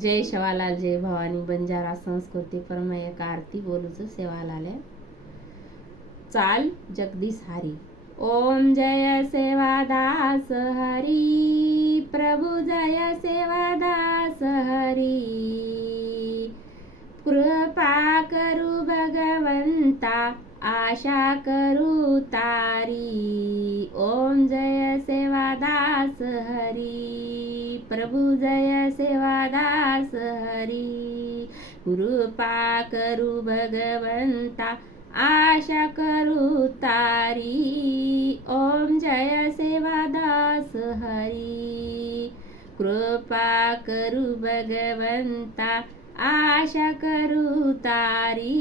जय सेवालाल जय भवानी बंजारा संस्कृती परम एक आरती बोलूच सेवालाले चाल जगदीश हरी। ओम जय सेवादास हरी प्रभु जय सेवादास हरी। कृपा करू भगवंता आशा करू तारी। ओम जय सेवादास हरी प्रभु जय सेवादास हरी। कृपा करू भगवंता आशा करू तारी। ओम जय सेवादास हरी कृपा करू भगवंता आशा करू तारी।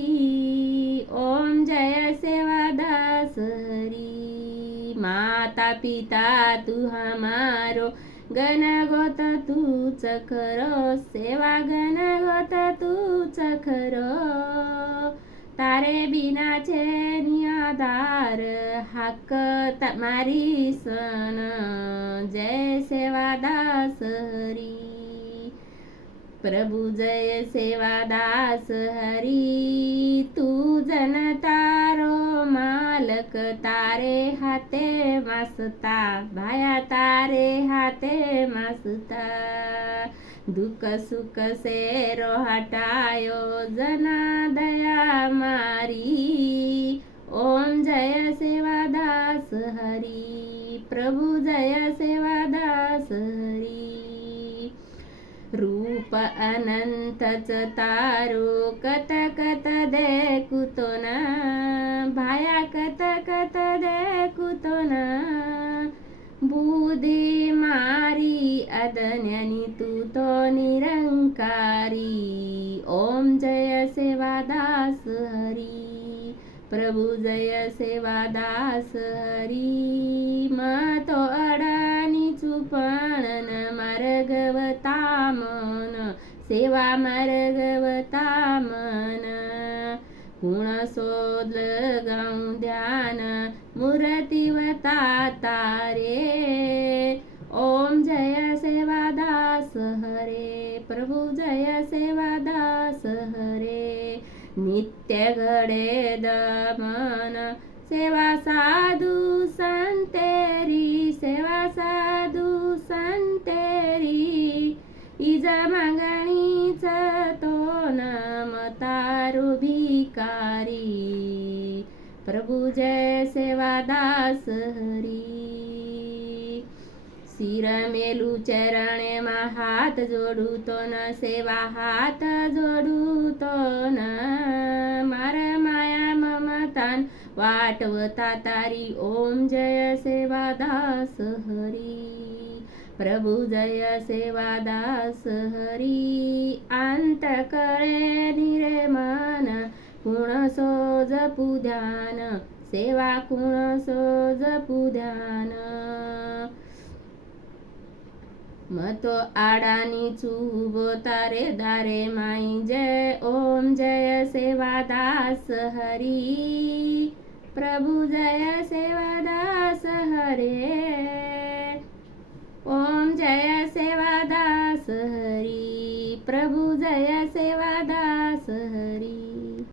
ओम जय सेवादास हरी। माता पिता तू हमारो गणगोत तूच खरो। सेवा गणगोत तूच खरो। तारे बिना छे नियादार हक तमारी सन। जय सेवादास हरी प्रभु जय सेवादास हरी। तू जन तारो मालक तारे हाते मस्ता। भाया तारे हाते मस्ता। दुख सुख से रो हटायो जना दया मारी। ओम जय सेवादास हरी प्रभु जय सेवादास हरी। रूप अनंतच तारो कत कत देखुतो ना। भाया कत कत देखुतो ना। बुद्धि मारी अदन्यनी तू तो निरंकारी। ओम जय सेवादास हरी प्रभु जय सेवादास हरी। मतो अडानी चुपण मार्गवता मन। सेवा मार्गवता मन। गुण शोध गाऊं ध्यान मूर्तिवता तारे। ओम जय सेवादास हरे प्रभु जय सेवादास हरे। नित्य घडे दमन सेवा साधु संतेरी। सेवा साधु संतेरी। इज मागणीच तो नाम तारो भिकारी। प्रभु जय सेवादास हरी। सिर मेलू चरणे मा हाथ जोडू तो न। सेवा हाथ जोडू तो न। मार माया ममतान वाटवता तारी। ओम जय सेवादास हरी प्रभु जय सेवादास हरी। अंत कळे निरे मन कुण सोज पुध्यान। सेवा कुण सोज पुध्यान। मतो आडानी चुबो तारे दारे माई। जय ओम जय सेवादास हरी प्रभु जय सेवादास हरे।